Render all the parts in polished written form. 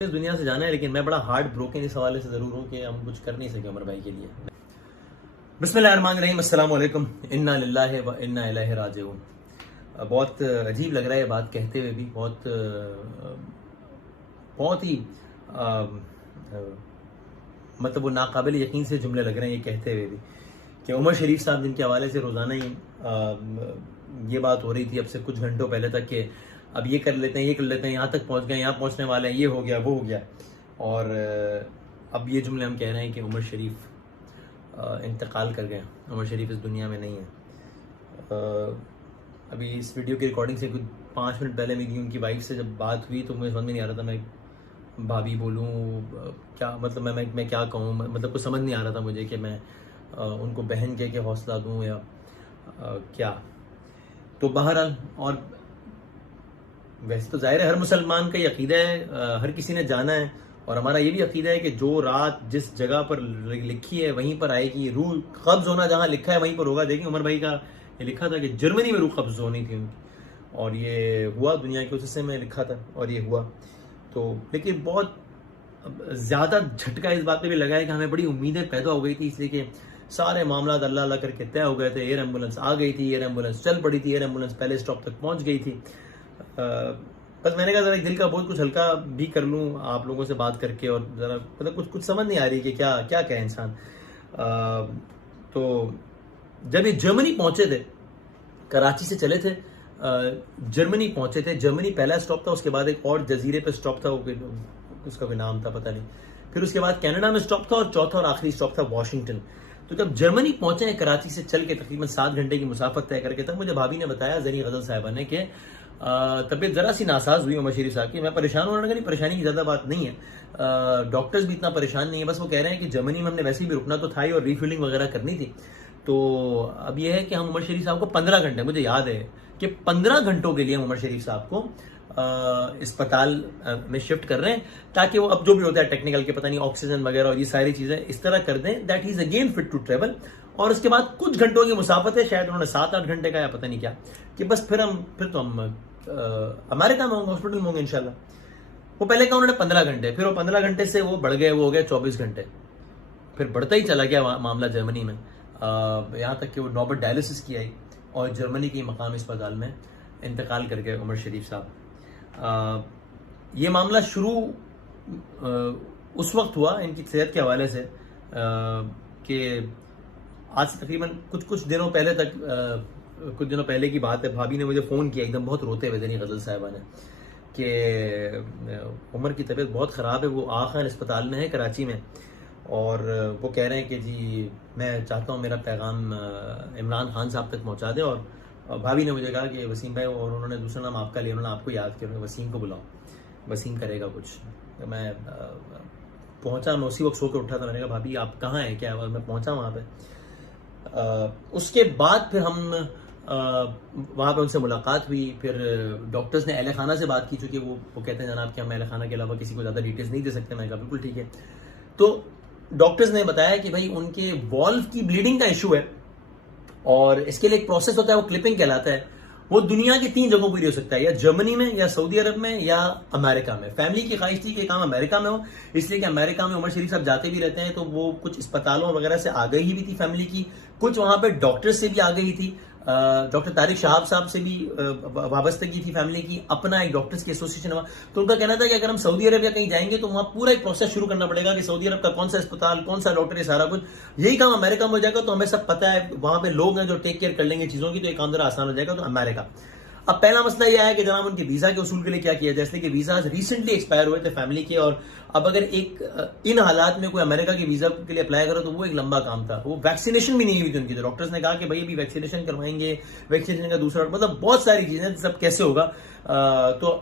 इस दुनिया से जाना है, लेकिन मैं बड़ा हार्ड ब्रोकन इस हवाले से ज़रूर हूँ कि हम कुछ कर नहीं सके उमर भाई के लिए। बिस्मिल्लाहिर्रहमानिर्रहीम, अस्सलाम वालेकुम, इन्ना लिल्लाहि व इन्ना इलैहि राजिऊन। बहुत अजीब लग रहा है ये बात कहते हुए भी, बहुत ही मतलब वो नाकाबिल यकीन से जुमले लग रहे हैं ये कहते हुए भी कि उमर शरीफ साहब जिनके हवाले से रोज़ाना ही ये बात हो रही थी अब से कुछ घंटों पहले तक कि अब ये कर लेते हैं, ये कर लेते हैं, यहाँ तक पहुँच गए, यहाँ पहुँचने वाले हैं, ये हो गया, वो हो गया। और अब ये जुमले हम कह रहे हैं कि उमर शरीफ इंतकाल कर गए, उमर शरीफ इस दुनिया में नहीं है। अभी इस वीडियो की रिकॉर्डिंग से कुछ 5 मिनट पहले मेरी उनकी वाइफ से जब बात हुई तो मुझे समझ में नहीं आ रहा था मैं भाभी बोलूँ क्या, मतलब मैं क्या कहूँ, मतलब कुछ समझ नहीं आ रहा था मुझे कि मैं उनको बहन कह के हौसला दूँ या क्या। तो बहरहाल, और वैसे तो जाहिर है हर मुसलमान का ये अकीदा है, हर किसी ने जाना है, और हमारा ये भी अकीदा है कि जो रात जिस जगह पर लिखी है वहीं पर आएगी। रूह कब्ज होना जहाँ लिखा है वहीं पर होगा। देखिए उमर भाई का ये लिखा था कि जर्मनी में रूह कब्ज होनी थी उनकी, और ये हुआ, दुनिया के उस हिस्से में लिखा था और ये हुआ। तो लेकिन बहुत ज़्यादा झटका इस बात पे भी लगा है कि हमें बड़ी उम्मीदें पैदा हो गई थी, इसलिए कि सारे मामला अल्लाह अल्लाह करके तय हो गए थे। एयर एम्बुलेंस आ गई थी, एयर एम्बुलेंस चल पड़ी थी, एयर एम्बुलेंस पहले स्टॉप तक पहुंच गई थी। बस मैंने कहा ज़रा दिल का बोझ कुछ हल्का भी कर लूँ आप लोगों से बात करके, और ज़रा मतलब कुछ समझ नहीं आ रही कि क्या क्या कहे इंसान। तो जब ये जर्मनी पहुंचे थे, कराची से चले थे, जर्मनी पहुंचे थे, जर्मनी पहला स्टॉप था, उसके बाद एक और जजीरे पे स्टॉप था, उसका कोई नाम था पता नहीं, फिर उसके बाद कनाडा में स्टॉप था, और चौथा और आखिरी स्टॉप था वाशिंगटन। तो जब जर्मनी पहुंचे हैं कराची से चल के तकरीबन 7 घंटे की मुसाफत तय करके, तब मुझे भाभी ने बताया, जरी गजल साहिबा ने, कि तबीयत ज़रा सी नासाज हुई उमर शरीफ साहब की। मैं परेशान होने लगा, परेशानी की ज़्यादा बात नहीं है, डॉक्टर्स भी इतना परेशान नहीं है, बस वो कह रहे हैं कि जर्मनी में हमने वैसे भी रुकना तो था ही और रिफिलिंग वगैरह करनी थी। तो अब यह है कि हम उमर शरीफ साहब को 15 घंटे, मुझे याद है कि 15 घंटों के लिए हम उमर शरीफ साहब को अस्पताल में शिफ्ट कर रहे हैं, ताकि वो अब जो भी होता है टेक्निकल के पता नहीं ऑक्सीजन वगैरह और ये सारी चीज़ें इस तरह कर दें that he is again fit to travel. और उसके बाद कुछ घंटों की मुसाफत है, शायद उन्होंने 7-8 घंटे का या पता नहीं क्या, कि बस फिर तो हम अमेरिका में होंगे, हॉस्पिटल में होंगे इंशाल्लाह। वो पहले कहा उन्होंने 15 घंटे, फिर वो 15 घंटे से वो बढ़ गए, वो हो गए 24 घंटे, फिर बढ़ता ही चला गया मामला जर्मनी में, यहाँ तक कि वो नौबत डायलिसिस की आई और जर्मनी की मकामी अस्पताल में इंतकाल कर गए उमर शरीफ साहब। ये मामला शुरू उस वक्त हुआ इनकी सेहत के हवाले से कि आज से तकरीबन कुछ दिनों पहले तक, कुछ दिनों पहले की बात है, भाभी ने मुझे फ़ोन किया एकदम बहुत रोते हुए, जनी गजल साहिबा ने, कि उमर की तबीयत बहुत ख़राब है, वो आखान अस्पताल में है कराची में, और वो कह रहे हैं कि जी मैं चाहता हूँ मेरा पैगाम इमरान खान साहब तक पहुँचा दे। और भाभी ने मुझे कहा कि वसीम भाई, और उन्होंने दूसरा नाम आपका लिया, उन्होंने आपको याद किया, वसीम को बुलाओ, वसीम करेगा कुछ। तो मैं पहुँचा, मैं उसी वक्त सो के उठा था, मैंने कहा भाभी आप कहाँ हैं, क्या है, मैं पहुँचा वहाँ पे। उसके बाद फिर हम वहाँ पे उनसे मुलाकात हुई, फिर डॉक्टर्स ने अहले खाना से बात की, चूँकि वो कहते हैं जनाब कि हम अहले खाना के अलावा किसी को ज़्यादा डिटेल्स नहीं दे सकते। मैं कहा बिल्कुल ठीक है। तो डॉक्टर्स ने बताया कि भाई उनके वॉल्व की ब्लीडिंग का इशू है, और इसके लिए एक प्रोसेस होता है, वो क्लिपिंग कहलाता है। वो दुनिया की 3 जगहों पर हो सकता है, या जर्मनी में, या सऊदी अरब में, या अमेरिका में। फैमिली की ख्वाहिश थी कि काम अमेरिका में हो, इसलिए कि अमेरिका में उमर शरीफ साहब जाते भी रहते हैं, तो वो कुछ अस्पतालों वगैरह से आ गई भी थी फैमिली की, कुछ वहां पे डॉक्टर्स से भी आ गई थी, डॉक्टर तारिक शहाब साहब से भी वाबस्तगी थी फैमिली की, अपना एक डॉक्टर्स की एसोसिएशन हुआ। तो उनका कहना था कि अगर हम सऊदी अरब या कहीं जाएंगे तो वहां पूरा एक प्रोसेस शुरू करना पड़ेगा कि सऊदी अरब का कौन सा अस्पताल, कौन सा डॉक्टर, ये सारा कुछ। यही काम अमेरिका में हो जाएगा तो हमें सब पता है, वहां पे लोग हैं जो टेक केयर कर लेंगे चीजों की, तो एक काम जरा आसान हो जाएगा। तो अमेरिका। अब पहला मसला यह है कि जनाब उनके वीजा के उसूल के लिए क्या किया जाए, जैसे कि वीजा रिसेंटली एक्सपायर हुए थे फैमिली के, और अब अगर इन हालात में कोई अमेरिका के वीजा के लिए अप्लाई करो तो वो एक लंबा काम था। वो वैक्सीनेशन भी नहीं हुई थी उनकी, तो डॉक्टर्स ने कहा कि भाई अभी वैक्सीनेशन करवाएंगे, वैक्सीनेशन का दूसरा, मतलब बहुत सारी चीजें, सब कैसे होगा। तो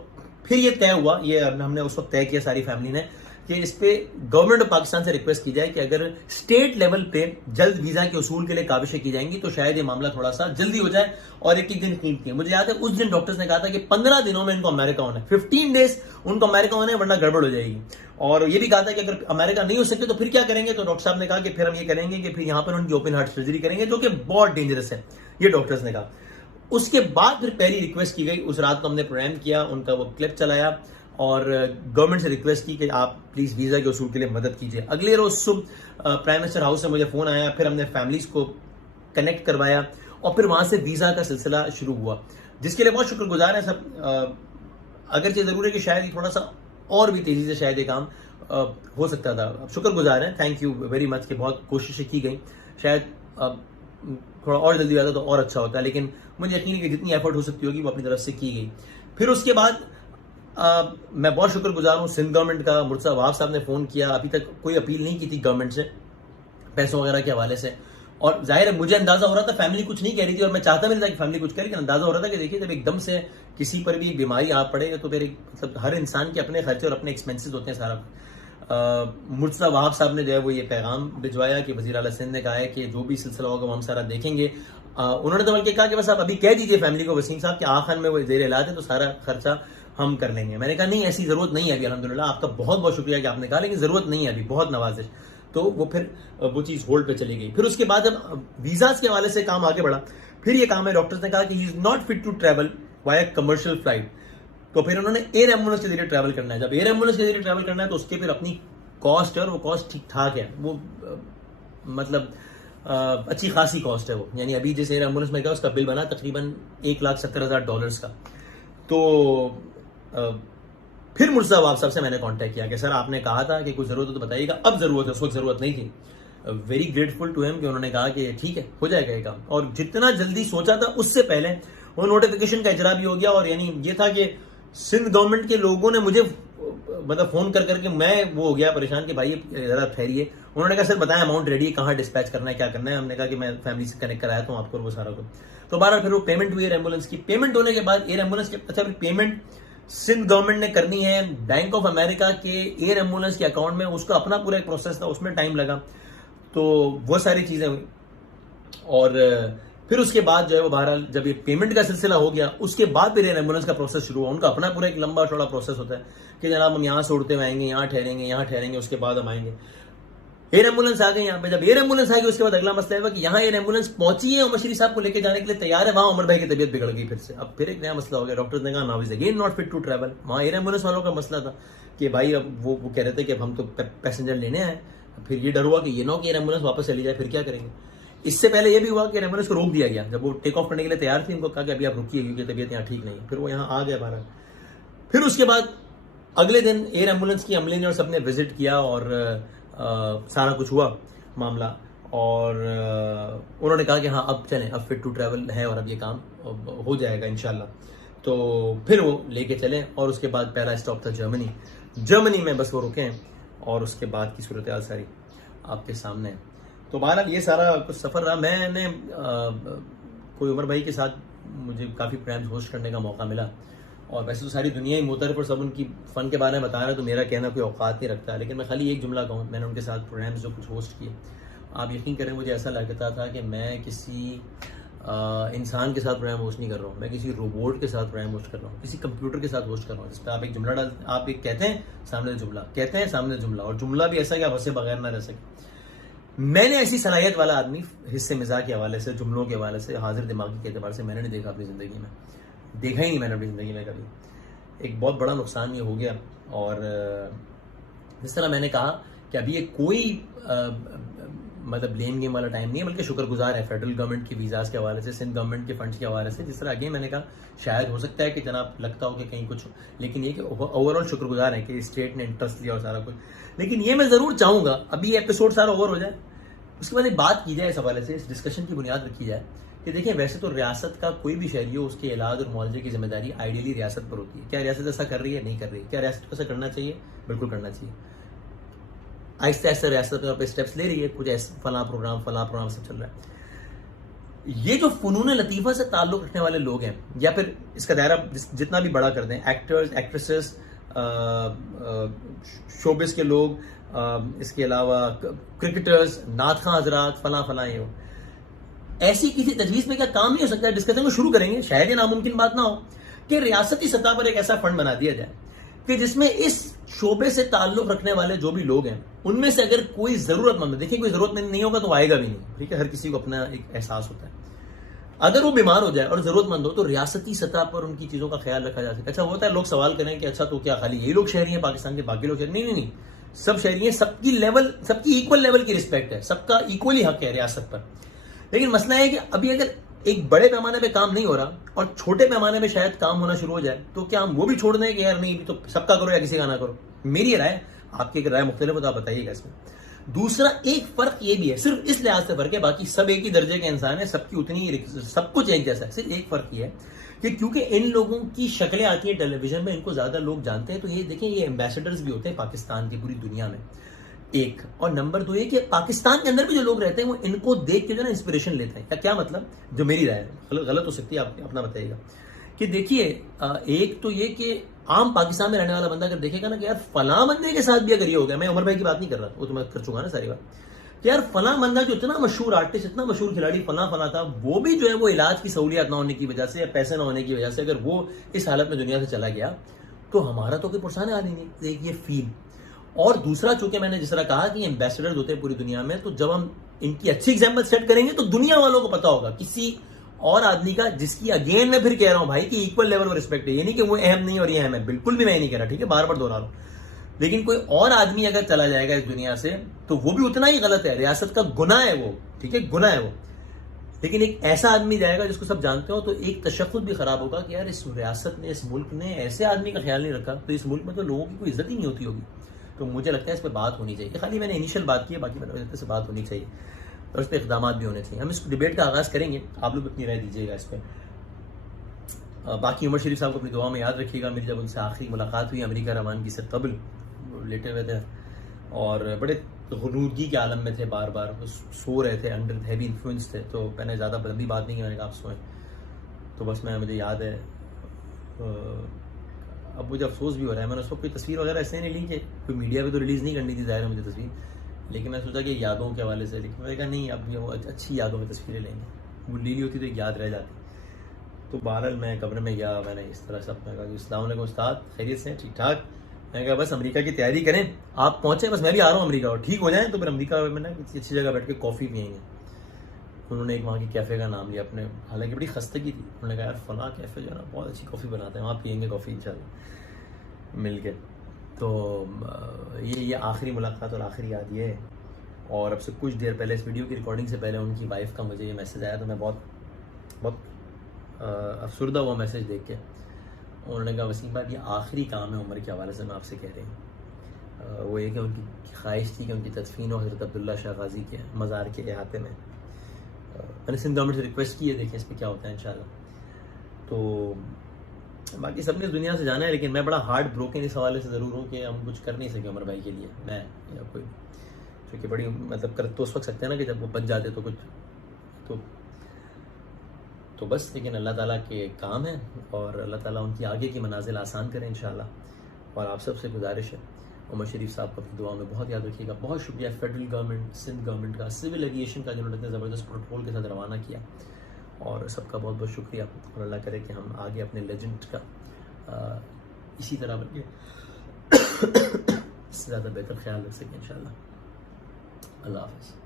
फिर ये तय हुआ, ये हमने उस वक्त तय किया सारी फैमिली ने, कि इस पे गवर्नमेंट ऑफ पाकिस्तान से रिक्वेस्ट की जाए कि अगर स्टेट लेवल पे जल्द वीजा के उसूल के लिए काविशें की जाएंगी तो शायद ये मामला थोड़ा सा जल्दी हो जाए, और एक दिन कीमती है। मुझे याद है उस दिन डॉक्टर्स ने कहा था कि 15 दिनों में इनको अमेरिका होना है, 15 डेज उनको अमेरिका होना है, वरना गड़बड़ हो जाएगी। और ये भी कहा था कि अगर अमेरिका नहीं हो सकते तो फिर क्या करेंगे, तो डॉक्टर साहब ने कहा कि फिर हम ये करेंगे कि फिर यहाँ पर उनकी ओपन हार्ट सर्जरी करेंगे, जो कि बहुत डेंजरस है, ये डॉक्टर्स ने कहा। उसके बाद फिर पहली रिक्वेस्ट की गई, उस रात को हमने प्रोग्राम किया, उनका वो क्लिप चलाया, और गवर्नमेंट से रिक्वेस्ट की कि आप प्लीज़ वीज़ा के उसूल के लिए मदद कीजिए। अगले रोज़ सुबह प्राइम मिनिस्टर हाउस से मुझे फ़ोन आया, फिर हमने फैमिलीज़ को कनेक्ट करवाया और फिर वहाँ से वीज़ा का सिलसिला शुरू हुआ, जिसके लिए बहुत शुक्रगुजार हैं सब। अगरचे ज़रूर है कि शायद थोड़ा सा और भी तेज़ी से शायद ये काम हो सकता था। शुक्रगुजार हैं, थैंक यू वेरी मच कि बहुत कोशिशें की गई। शायद थोड़ा और जल्दी आता तो और अच्छा होता है, लेकिन मुझे यकीन है कि जितनी एफर्ट हो सकती होगी वो अपनी तरफ से की गई। फिर उसके बाद मैं बहुत शुक्रगुजार हूँ सिंध गवर्नमेंट का। मुर्तज़ा वहाब साहब ने फ़ोन किया, अभी तक कोई अपील नहीं की थी गवर्नमेंट से पैसों वगैरह के हवाले से, और जाहिर है मुझे अंदाजा हो रहा था फैमिली कुछ नहीं कह रही थी और मैं चाहता भी नहीं था कि फैमिली कुछ करे, लेकिन अंदाजा हो रहा था कि देखिए जब एकदम से किसी पर भी बीमारी आ पड़ेगा तो फिर मतलब हर इंसान के अपने खर्चे और अपने एक्सपेंसेस होते हैं सारा। मुर्तज़ा वहाब साहब ने जो है वो ये पैगाम भिजवाया कि वज़ीर आला सिंध ने कहा है कि जो भी सिलसिला होगा वो हम सारा देखेंगे। उन्होंने तो बल्कि कहा कि बस आप अभी कह दीजिए फैमिली को वसीम साहब कि आखिर में वो ज़ेर इलाज है तो सारा खर्चा हम कर लेंगे। मैंने कहा नहीं, ऐसी ज़रूरत नहीं है अभी, अल्हम्दुलिल्लाह आपका बहुत बहुत शुक्रिया कि आपने कहा, लेकिन ज़रूरत नहीं है अभी, बहुत नवाजिश। तो वो फिर वो चीज़ होल्ड पे चली गई। फिर उसके बाद जब वीज़ाज़ के हवाले से काम आगे बढ़ा, फिर ये काम है, डॉक्टर्स ने कहा कि he is not fit to travel via commercial flight. तो फिर उन्होंने एयर एम्बुलेंस के जरिए ट्रैवल करना है। जब एयर एम्बुलेंस के जरिए ट्रैवल करना है तो उसके फिर अपनी कॉस्ट है और वो कॉस्ट ठीक ठाक है, वो मतलब अच्छी खासी कॉस्ट है वो। यानी अभी जिस एयर एम्बुलेंस में गया उसका बिल बना तकरीबन $1,70,000 का। तो फिर मुर्तज़ा वहाब साहब से मैंने कांटेक्ट किया कि सर आपने कहा था कि कोई ज़रूरत हो तो बताइएगा, अब ज़रूरत है, उस वक्त ज़रूरत नहीं थी। वेरी ग्रेटफुल टू हिम कि उन्होंने कहा कि ठीक है हो जाएगा ये काम, और जितना जल्दी सोचा था उससे पहले वो नोटिफिकेशन का इजरा भी हो गया। और यानी ये था कि सिंध गवर्नमेंट के लोगों ने मुझे मतलब फ़ोन कर करके मैं वो हो गया परेशान कि भाई ज़रा ठहरिए। उन्होंने कहा सर बताएं अमाउंट रेडी है, कहाँ डिस्पैच करना है, क्या करना है। हमने कहा कि मैं फैमिली से कनेक्ट कराया था आपको वो सारा कुछ। तो बारह फिर वो पेमेंट हुई एयर एम्बुलेंस की। पेमेंट होने के बाद एयर एम्बुलेंस के अच्छा फिर पेमेंट सिंध गवर्नमेंट ने करनी है बैंक ऑफ अमेरिका के एयर एम्बुलेंस के अकाउंट में, उसका अपना पूरा एक प्रोसेस था, उसमें टाइम लगा। तो वो सारी चीज़ें हुई और फिर उसके बाद जो है वो बहरहाल जब ये पेमेंट का सिलसिला हो गया उसके बाद फिर एयर एम्बुलेंस का प्रोसेस शुरू हुआ। उनका अपना पूरा एक लंबा चौड़ा प्रोसेस होता है कि जनाब हम यहाँ से उड़ते हुए आएंगे, यहाँ ठहरेंगे, उसके बाद हम आएंगे। एयर एम्बुलेंस आ गई यहाँ पे। जब एयर एम्बुलेंस आ गई उसके बाद अगला मसला है कि यहाँ एयर एम्बुलेंस पहुंची है, उमर शरीफ साहब को लेकर जाने के लिए तैयार है, वहां उमर भाई की तबीयत बिगड़ गई फिर से। अब फिर एक नया मसला हो गया, डॉक्टर्स ने कहा now is again not fit to travel. वहाँ एयर एम्बुलेंस वालों का मसला था कि भाई अब वो कह रहे थे कि अब हम तो पैसेंजर लेने आए। फिर ये डर हुआ कि ये ना कि एयर एम्बुलेंस वापस चली जाए, फिर क्या करेंगे। इससे पहले ये भी हुआ कि एयर एम्बुलेंस को रोक दिया गया। जब वो टेक ऑफ करने के लिए तैयार थी उनको कहा कि अभी आप रुकिए क्योंकि तबीयत यहाँ ठीक नहीं है। फिर वो यहाँ आ गया बारह। फिर उसके बाद अगले दिन एयर एम्बुलेंस की अमले ने और सबने विजिट किया और सारा कुछ हुआ मामला, और उन्होंने कहा कि हाँ अब चलें, अब फिट टू ट्रैवल है और अब ये काम हो जाएगा इंशाल्लाह। तो फिर वो लेके चले और उसके बाद पहला स्टॉप था जर्मनी में बस वो रुके हैं और उसके बाद की सूरत हाल सारी आपके सामने है। तो बहरहाल ये सारा कुछ सफ़र रहा। मैंने कोई उमर भाई के साथ मुझे काफ़ी प्रोग्राम्स होस्ट करने का मौका मिला, और वैसे तो सारी दुनिया ही मोतर पर सब उनकी फ़न के बारे में बता रहा है तो मेरा कहना कोई औकात नहीं रखता, लेकिन मैं खाली एक जुमला कहूँ, मैंने उनके साथ प्रोग्राम्स जो कुछ होस्ट किए, आप यकीन करें मुझे ऐसा लगता था कि मैं किसी इंसान के साथ प्रोग्राम होस्ट नहीं कर रहा हूँ, मैं किसी रोबोट के साथ प्रोग्राम होस्ट कर रहा हूँ, किसी कंप्यूटर के साथ होस्ट कर रहा हूँ, जिस पर आप एक जुमला आप एक कहते हैं सामने जुमला, कहते हैं सामने जुमला, और जुमला भी ऐसा कि आप हंसे बगैर ना रह सके। मैंने ऐसी सलाहियत वाला आदमी हिस्से मिजाज के हवाले से, जुमलों के हवाले से, हाजिर दिमागी के एतबार से मैंने नहीं देखा अपनी ज़िंदगी में, देखा ही नहीं मैंने अपनी ज़िंदगी में कभी। एक बहुत बड़ा नुकसान ये हो गया। और जिस तरह मैंने कहा कि अभी ये कोई मतलब ब्लेम गेम वाला टाइम नहीं है, बल्कि शुक्रगुजार है फेडरल गवर्नमेंट की वीज़ाज़ के हवाले से, सिंध गवर्नमेंट के फंड्स के हवाले से। जिस तरह आगे मैंने कहा शायद हो सकता है कि जनाब लगता हो कि कहीं कुछ, लेकिन ये कि ओवरऑल शुक्रगुजार है कि स्टेट ने इंटरेस्ट लिया और सारा कुछ। लेकिन ये मैं ज़रूर चाहूँगा अभी ये एपिसोड सारा ओवर हो जाए, उसके बाद एक बात की जाए इस हवाले से, इस डिस्कशन की बुनियाद रखी जाए कि देखिए वैसे तो रियासत का कोई भी शहरी हो उसके इलाज और मुआवजे की जिम्मेदारी आइडियली रियासत पर होती है। क्या रियासत ऐसा कर रही है? नहीं कर रही है। क्या रियासत को ऐसा करना चाहिए? बिल्कुल करना चाहिए। आहिस्ता आहिस्ता रियासत पे स्टेप्स ले रही है, कुछ फला प्रोग्राम सब चल रहा है। ये जो फनून लतीफ़ा से ताल्लुक़ रखने वाले लोग हैं, या फिर इसका दायरा जितना भी बड़ा कर दें, एक्टर्स, एक्ट्रेसेस, शोबिस के लोग, इसके अलावा क्रिकेटर्स, नात खां हजरात, फला ये हो, ऐसी किसी तजवीज़ में क्या काम नहीं हो सकता है? डिस्कशन को शुरू करेंगे, शायद ये नामुमकिन बात ना हो कि रियासती सतह पर एक ऐसा फंड बना दिया जाए कि जिसमें इस शोबे से ताल्लुक़ रखने वाले जो भी लोग हैं उनमें से अगर कोई ज़रूरतमंद, देखिए कोई ज़रूरतमंद नहीं होगा तो आएगा भी नहीं, ठीक है, हर किसी को अपना एक एहसास होता है। अगर वो बीमार हो जाए और जरूरतमंद हो तो रियासती सतह पर उनकी चीजों का ख्याल रखा जा सके। अच्छा होता है लोग सवाल करें कि अच्छा तो क्या खाली यही लोग शहरी हैं पाकिस्तान के, बाकी लोग शहरी नहीं? नहीं नहीं, सब शहरी हैं, सबकी लेवल, सबकी इक्वल लेवल की रिस्पेक्ट है, सबका इक्वली हक है रियासत पर। लेकिन मसला है कि अभी अगर एक बड़े पैमाने पे काम नहीं हो रहा और छोटे पैमाने पे शायद काम होना शुरू हो जाए तो क्या हम वो भी छोड़ दें कि यार नहीं तो सबका करो या किसी का ना करो? मेरी राय, आपकी अगर राय मुख्तलिफ हो तो आप बताइएगा इसमें। दूसरा एक फर्क ये भी है, सिर्फ इस लिहाज से फर्क है, बाकी सब एक ही दर्जे के इंसान है, सबकी उतनी सब कुछ एक जैसा है, सिर्फ एक फर्क ये है कि क्योंकि इन लोगों की शक्लें आती हैं टेलीविजन में, इनको ज्यादा लोग जानते हैं, तो ये देखें ये एम्बेसडर्स भी होते हैं पाकिस्तान की पूरी दुनिया में, एक। और नंबर दो ये कि पाकिस्तान के अंदर भी जो लोग रहते हैं वो इनको देख के जो ना इंस्पिरेशन लेते हैं। क्या मतलब, जो मेरी राय है, गलत हो सकती है, आप अपना बताइएगा। कि देखिए एक तो ये कि आम पाकिस्तान में रहने वाला बंदा अगर देखेगा ना कि यार फलां बंदे के साथ भी अगर ये हो गया, मैं उमर भाई की बात नहीं कर रहा, वो तो मैं कर चुका ना सारी बात, कि यार फलां बंदा जो इतना मशहूर आर्टिस्ट, इतना मशहूर खिलाड़ी फलां फलां था, वो भी जो है वो इलाज की सहूलियत ना होने की वजह से या पैसे ना होने की वजह से अगर वो इस हालत में दुनिया से चला गया तो हमारा तो कोई पुरसान आ नहीं। एक ये फील। और दूसरा, चूंकि मैंने जिस तरह कहा कि एम्बेसडर होते हैं पूरी दुनिया में, तो जब हम इनकी अच्छी एग्जाम्पल सेट करेंगे तो दुनिया वालों को पता होगा किसी और आदमी का जिसकी, अगेन मैं फिर कह रहा हूं भाई कि इक्वल लेवल में रिस्पेक्ट है, ये नहीं कि वो अहम नहीं और ये अहम है, बिल्कुल भी मैं नहीं कह रहा, ठीक है, बार बार दोहरा रहा हूं। लेकिन कोई और आदमी अगर चला जाएगा इस दुनिया से तो वो भी उतना ही गलत है, रियासत का गुनाह है वो, ठीक है, गुनाह है वो। लेकिन एक ऐसा आदमी जाएगा जिसको सब जानते हो तो एक तशख्खुस भी खराब होगा कि यार इस रियासत ने, इस मुल्क ने ऐसे आदमी का ख्याल नहीं रखा, तो इस मुल्क में तो लोगों की कोई इज्जत ही नहीं होती होगी। तो मुझे लगता है इस पर बात होनी चाहिए। खाली मैंने इनिशियल बात की है, बाकी मेरे वजह से बात होनी चाहिए और इस पर इकदाम भी होने चाहिए। हम इस डिबेट का आगाज़ करेंगे, आप लोग अपनी राय दीजिएगा इस पर। बाकी उमर शरीफ साहब को अपनी दुआ में याद रखिएगा। मेरी जब उनसे आखिरी मुलाकात हुई अमेरिका रवानगी से कबल, लेटे हुए थे और बड़े गुरूरगी के आलम में थे, बार बार सो रहे थे, अंडर हैवी इन्फ्लुएंस थे, तो मैंने ज़्यादा लंबी बात नहीं की, मैंने कहा आप सोएं। तो बस मुझे याद है, अब मुझे अफसोस भी हो रहा है, मैंने उस वक्त कोई तस्वीर वगैरह ऐसे नहीं ली कि कोई मीडिया पे तो रिलीज़ नहीं करनी थी, ज़ाहिर है मुझे तस्वीर, लेकिन मैंने सोचा कि यादों के हवाले से, लेकिन मैंने कहा नहीं, अब ये वो अच्छी यादों में तस्वीरें लेंगे, वो ली होती तो एक याद रह जाती। तो बहरहाल मैं कब्र में गया, मैंने इस तरह से अपने कहा कि अस्सलाम वालेकुम उस्ताद, खैरियत से ठीक ठाक? मैंने कहा बस अमेरिका की तैयारी करें, आप पहुँचे, बस मैं भी आ रहा हूँ अमेरिका, और ठीक हो जाए तो फिर अमेरिका में ना किसी अच्छी जगह बैठ के कॉफ़ी पियेंगे। उन्होंने एक वहाँ की कैफ़े का नाम लिया अपने, हालांकि बड़ी खस्तगी थी, उन्होंने कहा यार फला कैफ़े जो है ना बहुत अच्छी कॉफ़ी बनाते हैं, वहाँ पियेंगे कॉफ़ी इंशाल्लाह मिल के। तो ये आखिरी मुलाकात और आखिरी याद ये है। और अब से कुछ देर पहले, इस वीडियो की रिकॉर्डिंग से पहले, उनकी वाइफ का मुझे ये मैसेज आया, तो मैं बहुत अफसुर्दा हुआ मैसेज देख के। उन्होंने कहा वसीम भाई ये आखिरी काम है उम्र के हवाले से मैं आपसे कह रही हूँ। वो ये कि उनकी ख्वाहिश थी कि उनकी तदफीन हो हज़रत अब्दुल्ला शाह गाजी के मज़ार के अहाते में। मैंने सिंध गवर्नमेंट से रिक्वेस्ट की है, देखें इस पर क्या होता है इंशाल्लाह। तो बाकी सबने दुनिया से जाना है, लेकिन मैं बड़ा हार्ड ब्रोकन इस हवाले से ज़रूर हूँ कि हम कुछ कर नहीं सके उमर भाई के लिए, मैं या कोई, क्योंकि बड़ी मतलब कर तो उस वक्त सकते हैं ना कि जब वो बच जाते तो कुछ तो बस। लेकिन अल्लाह ताला के काम है और अल्लाह ताला उनकी आगे की मनाजिल आसान करें इंशाल्लाह। और आप सबसे गुजारिश है उमर शरीफ साहब को अपनी दुआ में बहुत याद रखिएगा। बहुत शुक्रिया फेडरल गवर्नमेंट, सिंध गवर्नमेंट का, सिविल एविएशन का, जिन्होंने इतने ज़बरदस्त प्रोटोकॉल के साथ रवाना किया, और सबका बहुत बहुत शुक्रिया। और अल्लाह करे कि हम आगे अपने लेजेंड का इसी तरह बल्कि इससे ज़्यादा बेहतर ख्याल रख सकें इंशाल्लाह। अल्लाह हाफ़िज़।